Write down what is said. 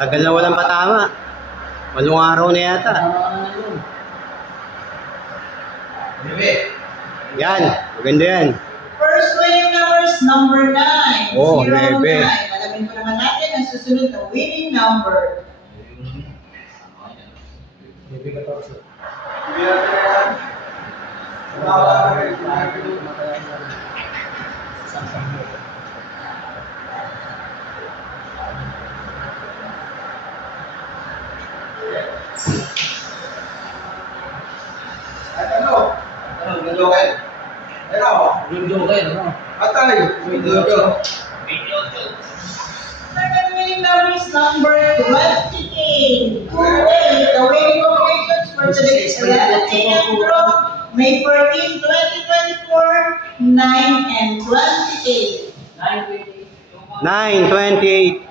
Tagal na walang patama. Walong araw na yata. Yan, maganda yan. First winning number is number 9. Oh, 09. 9. Alamin po naman natin ang susunod na winning number. Second winning number is number 28. 28. The winning combinations for today's 11 a.m. draw, May 14, 2024, 9 and 28. 9, 28.